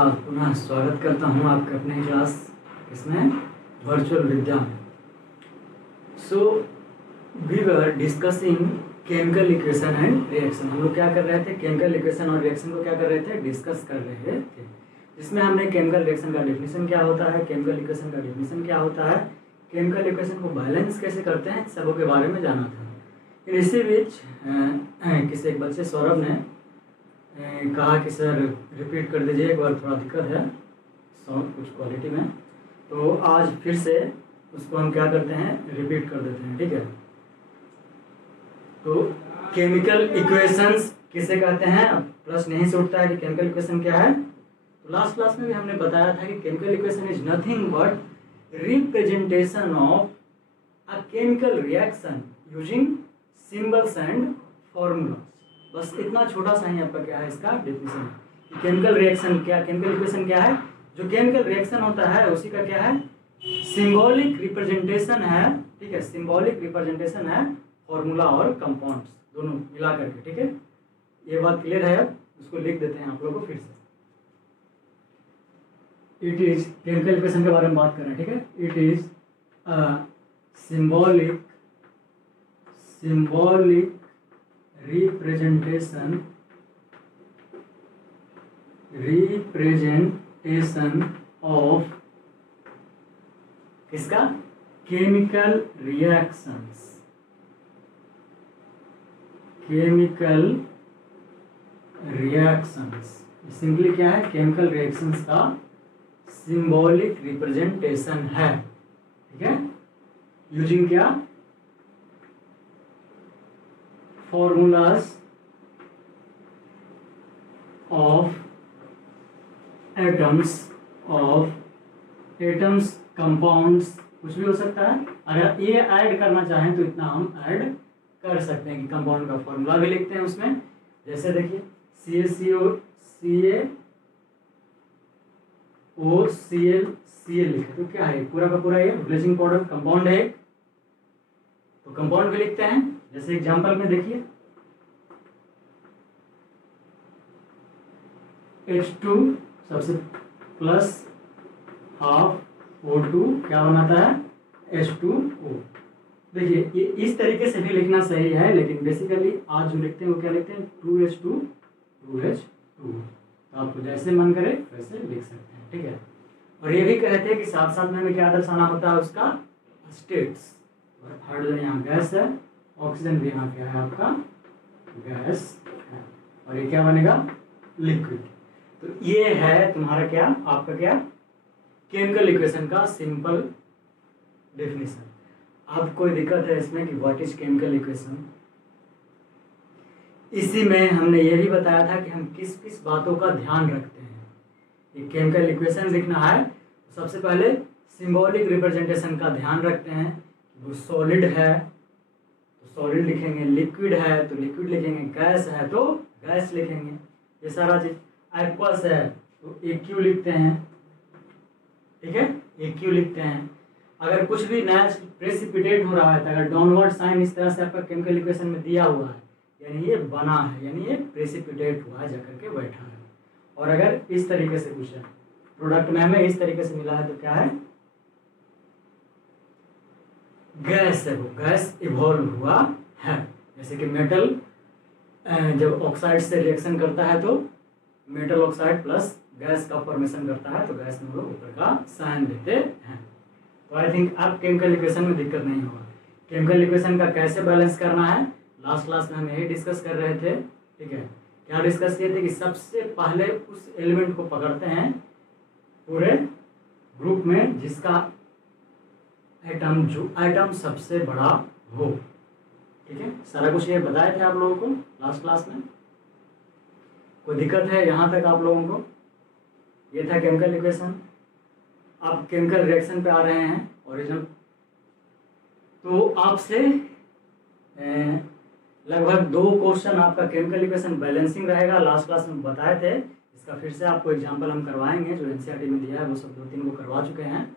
पुनः स्वागत करता हूँ आपके अपने क्लास इसमें वर्चुअल विद्या में। So we were discussing chemical equation and reaction. हम लोग क्या कर रहे थे, केमिकल इक्वेशन और रिएक्शन को क्या कर रहे थे, डिस्कस कर रहे थे। जिसमें हमने केमिकल रिएक्शन का डेफिनेशन क्या होता है, केमिकल इक्वेशन का डेफिनेशन क्या होता है, केमिकल इक्वेशन को बैलेंस कैसे करते हैं, सबों के बारे में जाना था। इसी बीच किसी एक बच्चे सौरभ ने कहा कि सर रिपीट कर दीजिए, एक बार थोड़ा दिक्कत है साउंड कुछ क्वालिटी में, तो आज फिर से उसको हम क्या करते हैं, रिपीट कर देते हैं, ठीक है। तो केमिकल इक्वेशंस किसे कहते हैं, अब प्रश्न यहीं से उठता है कि केमिकल इक्वेशन क्या है। तो लास्ट क्लास में भी हमने बताया था कि chemical equation is nothing but representation of a chemical reaction using symbols and formula. बस इतना छोटा सा ही आपका क्या है, इसका डेफिनेशन है। केमिकल रिएक्शन क्या, केमिकल इक्वेशन क्या है, जो केमिकल रिएक्शन होता है उसी का क्या है, सिंबॉलिक रिप्रेजेंटेशन है, ठीक है। सिंबॉलिक रिप्रेजेंटेशन है फॉर्मूला और कंपाउंड्स दोनों मिला करके, ठीक है। ये बात क्लियर है, अब उसको लिख देते हैं आप लोगों को फिर से। इट इज, केमिकल इक्वेशन के बारे में बात कर रहे हैं, ठीक है। It is symbolic representation of किसका, केमिकल रिएक्शंस, सिंपली क्या है, केमिकल रिएक्शंस का सिंबॉलिक रिप्रेजेंटेशन है, ठीक है। यूजिंग क्या, formulas of atoms, compounds, कुछ भी हो सकता है। अगर ये ऐड करना चाहें तो इतना हम ऐड कर सकते हैं कि कंपाउंड का फॉर्मूला भी लिखते हैं उसमें। जैसे देखिए CaCO लिखे तो क्या है, पूरा का पूरा ये ब्लीचिंग पाउडर कंपाउंड है, तो कंपाउंड भी लिखते हैं। जैसे एग्जांपल में देखिए H2 सबसे प्लस हाफ O2 क्या बनाता है, H2O। देखिए ये इस तरीके से भी लिखना सही है, लेकिन बेसिकली आज जो लिखते हैं वो क्या लिखते हैं, 2H2 2H2। तो आपको जैसे मन करे वैसे लिख सकते हैं, ठीक है। और ये भी कहते हैं कि साथ साथ में हमें क्या दर्शाना होता है, उसका स्टेट्स। हाइड्रोजन यहाँ गैस है, ऑक्सीजन भी यहाँ क्या है, आपका गैस है, और ये क्या बनेगा, लिक्विड। तो ये है तुम्हारा क्या, आपका क्या, केमिकल इक्वेशन का सिंपल डेफिनेशन। अब कोई दिक्कत है इसमें कि व्हाट इज केमिकल इक्वेशन। इसी में हमने ये भी बताया था कि हम किस किस बातों का ध्यान रखते हैं। ये केमिकल इक्वेशन लिखना है तो सबसे पहले सिंबॉलिक रिप्रेजेंटेशन का ध्यान रखते हैं। वो सॉलिड है तो सॉलिड लिखेंगे, लिक्विड है तो लिक्विड लिखेंगे, गैस है तो गैस लिखेंगे, ये सारा चीज। एक्वस है तो AQ लिखते हैं, ठीक है, AQ लिखते हैं। अगर कुछ भी नया प्रेसिपिटेट हो रहा है तो अगर डाउनवर्ड साइन इस तरह से आपका केमिकल इक्वेशन में दिया हुआ है, यानी ये बना है, यानी ये प्रेसिपिटेट हुआ है, जाकर के बैठा है। और अगर इस तरीके से कुछ है, प्रोडक्ट में हमें इस तरीके से मिला है तो क्या है, गैस है, वो गैस इवॉल्व हुआ है। जैसे कि मेटल जब ऑक्साइड से रिएक्शन करता है तो मेटल ऑक्साइड प्लस गैस का फॉर्मेशन करता है, तो गैस में लोग ऊपर का साइन देते हैं। तो आई थिंक अब केमिकल इक्वेशन में दिक्कत नहीं होगा। केमिकल इक्वेशन का कैसे बैलेंस करना है, लास्ट क्लास में हम यही डिस्कस कर रहे थे, ठीक है। क्या डिस्कस किए थे कि सबसे पहले उस एलिमेंट को पकड़ते हैं पूरे ग्रुप में जिसका एटम, जो एटम सबसे बड़ा हो, ठीक है। सारा कुछ ये बताए थे आप लोगों को लास्ट क्लास में। कोई दिक्कत है यहाँ तक आप लोगों को? ये था केमिकल इक्वेशन। आप केमिकल रिएक्शन पे आ रहे हैं ओरिजिनल। तो आपसे लगभग 2 क्वेश्चन आपका केमिकल इक्वेशन बैलेंसिंग रहेगा, लास्ट क्लास में बताए थे। इसका फिर से आपको एग्जांपल हम करवाएंगे, जो NCERT में दिया है वो सब 2-3 को करवा चुके हैं।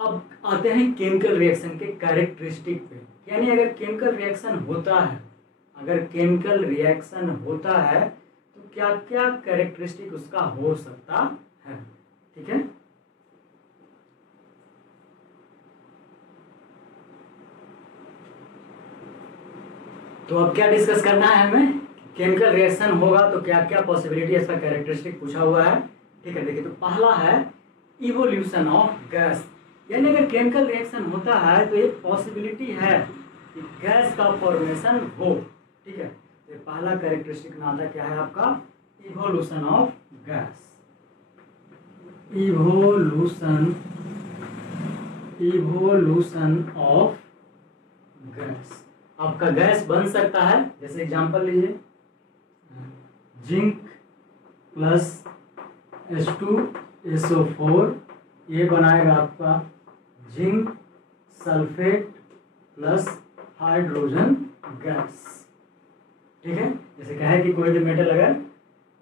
अब आते हैं केमिकल रिएक्शन के कैरेक्टरिस्टिक पे, यानी अगर केमिकल रिएक्शन होता है, अगर केमिकल रिएक्शन होता है तो क्या क्या कैरेक्टरिस्टिक उसका हो सकता है। ठीक है, तो अब क्या डिस्कस करना है हमें, केमिकल रिएक्शन होगा तो क्या क्या पॉसिबिलिटी इसका कैरेक्टरिस्टिक पूछा हुआ है। ठीक है, देखिए तो पहला है इवोल्यूशन ऑफ गैस, यानी अगर केमिकल रिएक्शन होता है तो एक पॉसिबिलिटी है कि गैस का फॉर्मेशन हो। ठीक है, तो ये पहला कैरेक्टरिस्टिक में आता क्या है आपका, evolution of gas. Evolution of gas, आपका गैस बन सकता है, जैसे एग्जांपल लीजिए, जिंक प्लस H2SO4, ये बनाएगा आपका zinc sulphate plus hydrogen gas. ठीक है, जैसे कहा है कि कोई भी मेटल अगर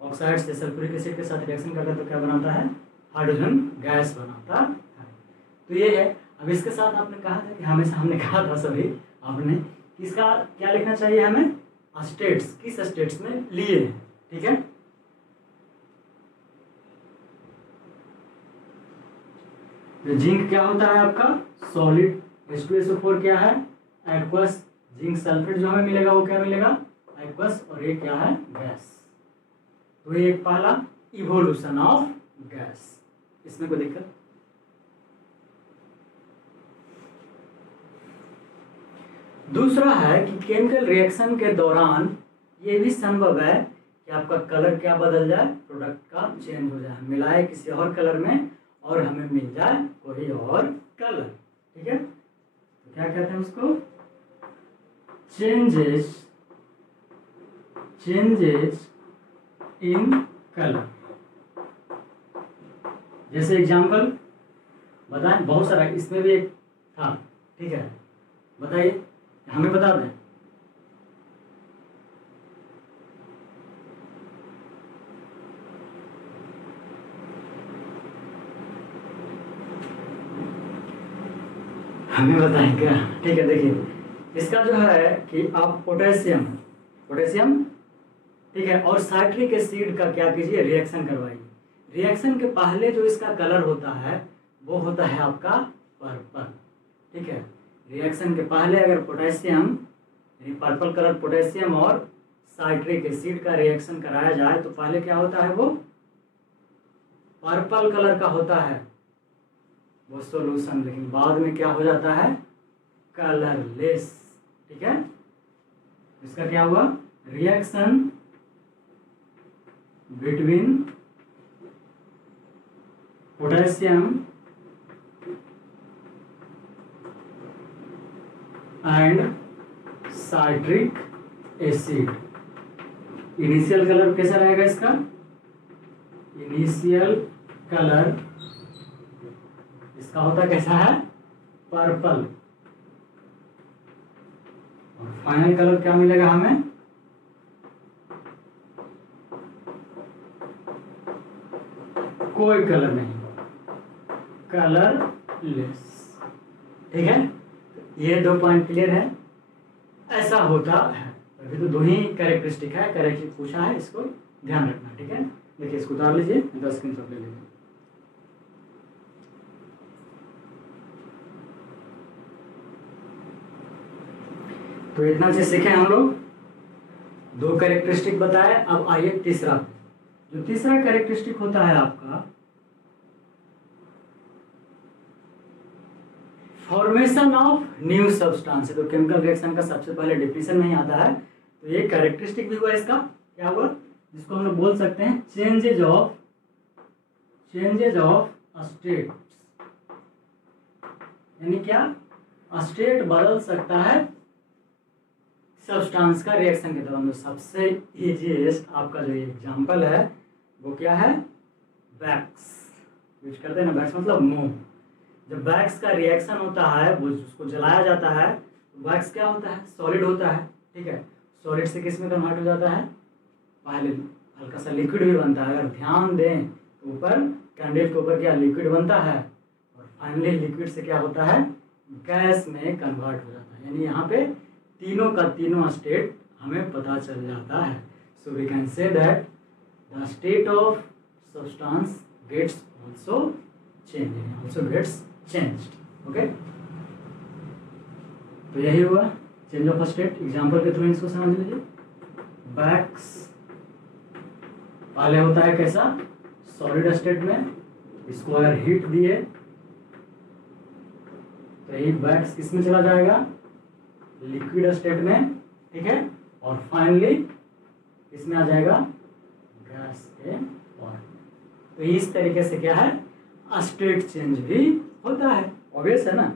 ऑक्साइड से सल्फ्यूरिक एसिड के साथ रिएक्शन करता है तो क्या बनाता है, हाइड्रोजन गैस बनाता है। तो ये है। अब इसके साथ आपने कहा था कि हमेशा हमने कहा था सभी आपने, इसका क्या लिखना चाहिए हमें, स्टेट्स, किस स्टेट्स में लिए हैं। ठीक है, तो जिंक क्या होता है आपका सॉलिड, H2SO4 क्या है एक्वस, जिंक सल्फेट जो हमें मिलेगा वो क्या मिलेगा एक्वस, और ये क्या है गैस। तो ये एक पहला इवोल्यूशन ऑफ गैस, इसमें कोई दिक्कत। दूसरा है कि केमिकल रिएक्शन के दौरान ये भी संभव है कि आपका कलर क्या बदल जाए, प्रोडक्ट का चेंज हो जाए, मिलाए किसी और कलर में और हमें मिल जाए कोई और कलर। ठीक है, तो क्या कहते हैं उसको, चेंजेस इन कलर। जैसे एग्जांपल बताएं, बहुत सारा इसमें भी एक था। ठीक है, बताइए, हमें बता दें। हमें बताएं क्या। ठीक है, देखिए इसका जो है कि आप पोटेशियम, ठीक है, और साइट्रिक एसिड का क्या कीजिए, रिएक्शन करवाइए। रिएक्शन के पहले जो इसका कलर होता है वो होता है आपका पर्पल। ठीक है, रिएक्शन के पहले अगर पोटेशियम, पर्पल कलर पोटेशियम और साइट्रिक एसिड का रिएक्शन कराया जाए तो पहले क्या होता है, वो पर्पल कलर का होता है वो सॉल्यूशन, लेकिन बाद में क्या हो जाता है, कलरलेस। ठीक है, इसका क्या हुआ, reaction between potassium and citric acid. Initial colour कैसा रहेगा इसका, इनिशियल कलर इसका होता कैसा है, पर्पल, और फाइनल कलर क्या मिलेगा हमें, कोई कलर नहीं, कलरलेस। ठीक है, ये दो पॉइंट क्लियर है, ऐसा होता है। अभी तो दो ही कैरेक्टरिस्टिक है, कैरेक्टरिस्टिक पूछा है, इसको ध्यान रखना। ठीक है, देखिए इसको उतार लीजिए, 10 स्क्रीनशॉट ले लीजिए। तो इतना चीज सीखे हम लोग, दो कैरेक्टरिस्टिक बताए। अब आइए तीसरा, जो तीसरा कैरेक्टरिस्टिक होता है आपका फॉर्मेशन ऑफ न्यू सब्सटेंस। तो केमिकल रिएक्शन का सबसे पहले डिफिनेशन में ही आता है, तो ये कैरेक्टरिस्टिक भी हुआ इसका, क्या हुआ, जिसको हम लोग बोल सकते हैं चेंजेज ऑफ स्टेट, यानी क्या, स्टेट बदल सकता है सब्सटेंस का रिएक्शन के दौरान। तो सबसे इजीएस्ट आपका जो एग्जांपल है वो क्या है, वैक्स यूज करते हैं ना, वैक्स मतलब मोम। जब वैक्स का रिएक्शन होता है, वो उसको जलाया जाता है, तो वैक्स क्या होता है, सॉलिड होता है। ठीक है, सॉलिड से किस में कन्वर्ट हो जाता है, पहले हल्का सा लिक्विड भी बनता है। अगर ध्यान दें तो ऊपर कैंडल के ऊपर क्या लिक्विड बनता है, और फाइनली लिक्विड से क्या होता है, गैस में कन्वर्ट हो जाता है। यानी यहाँ पे तीनों का तीनों स्टेट हमें पता चल जाता है। So we can say that the state of substance gets also changed. Okay, तो यही हुआ चेंज ऑफ स्टेट। एग्जाम्पल के थ्रू इसको समझ लीजिए। बैक्स पहले होता है कैसा, सॉलिड स्टेट में, इसको अगर हीट दिए तो ये बैक्स किस में चला जाएगा, लिक्विड स्टेट में, ठीक है, और फाइनली इसमें आ जाएगा गैस के फॉर्म। तो इस तरीके से क्या है, स्टेट चेंज भी होता है। ऑब्वियस है ना।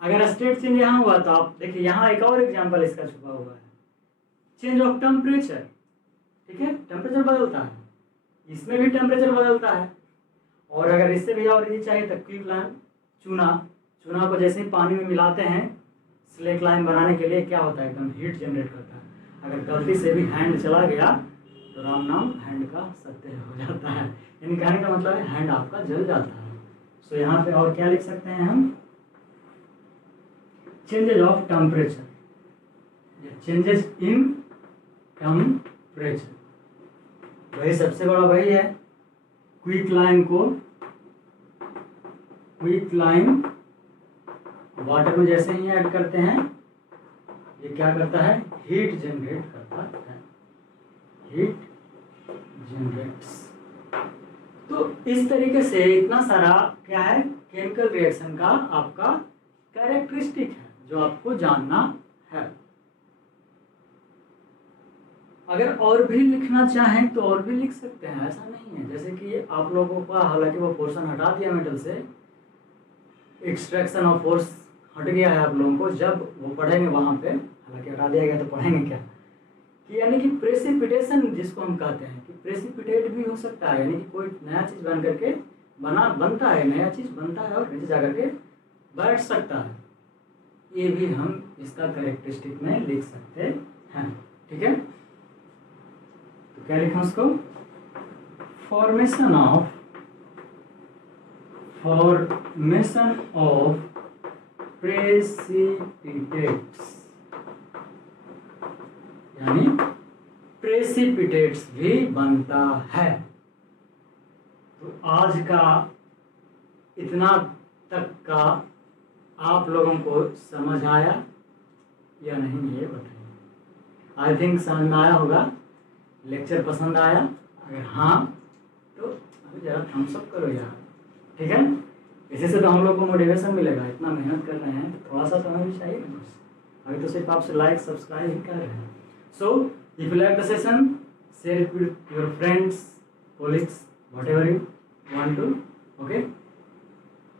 अगर स्टेट चेंज यहाँ हुआ तो आप देखिए, यहाँ एक और एग्जांपल इसका छुपा हुआ है, चेंज ऑफ टेम्परेचर। ठीक है, टेम्परेचर बदलता है, इसमें भी टेम्परेचर बदलता है। और अगर इससे भी और इजी चाहिए तो क्विक लाइम, चूना को जैसे ही पानी में मिलाते हैं स्लेक लाइम बनाने के लिए, क्या होता है, एकदम हीट जनरेट करता है। अगर गलती से भी हैंड चला गया तो राम नाम हैंड का सत्य हो जाता है। यानी कहने का मतलब है हैंड आपका जल जाता है। सो यहाँ पे और क्या लिख सकते हैं हम, changes of temperature, changes in temperature, वही सबसे बड़ा वही है। क्विक लाइम वाटर में जैसे ही ऐड करते हैं, ये क्या करता है, हीट जनरेट करता है, हीट जनरेट्स। तो इस तरीके से इतना सारा क्या है, केमिकल रिएक्शन का आपका कैरेक्टरिस्टिक है जो आपको जानना है। अगर और भी लिखना चाहें तो और भी लिख सकते हैं, ऐसा नहीं है। जैसे कि आप लोगों का हालांकि वो पोर्शन हटा दिया मेटल से, एक्सट्रैक्शन ऑफ फोर्स हट गया है आप लोगों को, जब वो पढ़ेंगे वहाँ पे, हालांकि हटा दिया गया तो पढ़ेंगे क्या, कि यानी कि प्रेसिपिटेशन जिसको हम कहते हैं, कि प्रेसिपिटेट भी हो सकता है, यानी कि कोई नया चीज़ बन करके बनता है, नया चीज़ बनता है और नीचे जा करके बैठ सकता है। ये भी हम इसका कैरेक्टरिस्टिक में लिख सकते हैं। ठीक है, तो क्या लिखा उसको, फॉर्मेशन ऑफ प्रेसिपिटेट्स, यानी प्रेसिपिटेट्स भी बनता है। तो आज का इतना तक का आप लोगों को समझ आया या नहीं, ये बताइए। आई थिंक समझ में आया होगा। लेक्चर पसंद आया, अगर हाँ तो अभी ज़रा थम्स अप करो यार, ठीक है। इसी से तो हम लोग को मोटिवेशन मिलेगा, इतना मेहनत कर रहे हैं तो थोड़ा सा तो हमें भी चाहिए ना कुछ। अभी तो सिर्फ आपसे लाइक सब्सक्राइब ही कर रहे हैं। So if you like the session, share it with your friends, colleagues, whatever you want to, okay।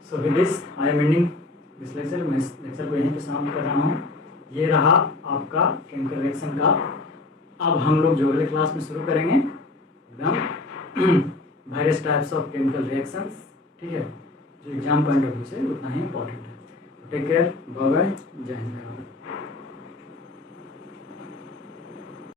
So with this I am ending this lecture. मैं इस लेक्चर को यहीं पे समाप्त कर रहा हूँ। ये रहा आपका केमिकल रिएक्शन का। अब हम लोग जो अगले क्लास में शुरू करेंगे एकदम various types of chemical reactions, ठीक है, जो एग्जाम पॉइंट ऑफ व्यू से उतना ही इम्पोर्टेंट है। टेक केयर, बाय बाय, जय हिंद।